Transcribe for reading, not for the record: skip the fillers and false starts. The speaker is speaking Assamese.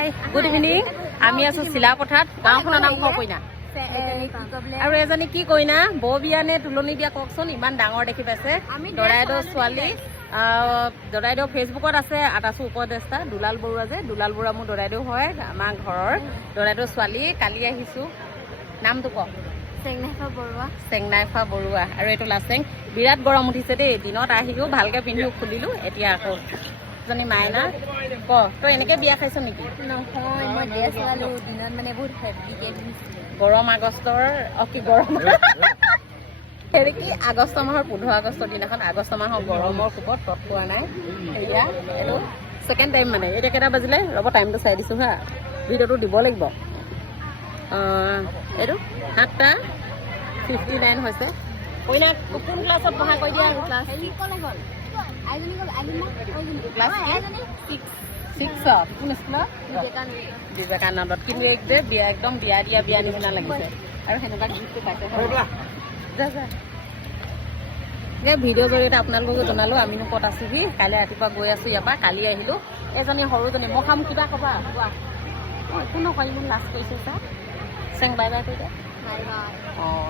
হাই গুড ইভিনিং আমি আছো চিলাপথাৰত গাঁওখনৰ নাম ক কইনা আৰু এজনী কি কইনা বৌ বিয়া নে তুলনি বিয়া কওকচোন ইমান ডাঙৰ দেখি পাইছে দৰাইদেউ ছোৱালী দৰাইদেউ ফেচবুকত আছে আটাচু উপদেষ্টা দুলাল বৰুৱা যে দুলাল বৰুৱা মোৰ দৰাইদেউ হয় আমাৰ ঘৰৰ দৰাইদেউ ছোৱালী কালি আহিছো নামটো ক চেংনাইফা বৰুৱা আৰু এইটো লাচেং বিৰাট গৰম উঠিছে দেই দিনত আহিলো ভালকে পিন্ধিও খুলিলো এতিয়া আকৌ জনী মাইনা ক তই এনেকে বিয়া খাইছ নেকি নহয় মই ড্ৰেছ লালো দিনত মানে বহুত হেভিকে দিছিলো গৰম আগষ্টৰ কি গৰম হেৰি কি আগষ্ট মাহৰ 15 আগষ্টৰ দিনাখন আগষ্ট মাহৰ গৰমৰ কোবত তৎ পোৱা নাই এতিয়া এইটো ছেকেণ্ড টাইম মানে এতিয়া কেইটা বাজিলে ৰ'ব টাইমটো চাই দিছোঁ হা ভিডিঅ'টো দিব লাগিব এইটো 7:59 হৈছে কইনা কোন ক্লাছত পঢ়া কৈ দিয়া ক্লাছ বিবেকানন্দত কিন্তু বিয়া একদম বিয়া দিয়া বিয়া নিচিনা লাগিছে আৰু সেনেকুৱা গিফ্টটো পাইছে ভিডিঅ'ৰ জৰিয়তে আপোনালোককো জনালো আমিনো ক'ত আছোহি কাইলৈ ৰাতিপুৱা গৈ আছো ইয়াৰ পৰা কালি আহিলো এজনী সৰুজনী মই খাম কিবা ক'বা কোৱা একো নকয় মোক লাজ কৰিছে চা চেং বাই বাই কৈ দিয়া অঁ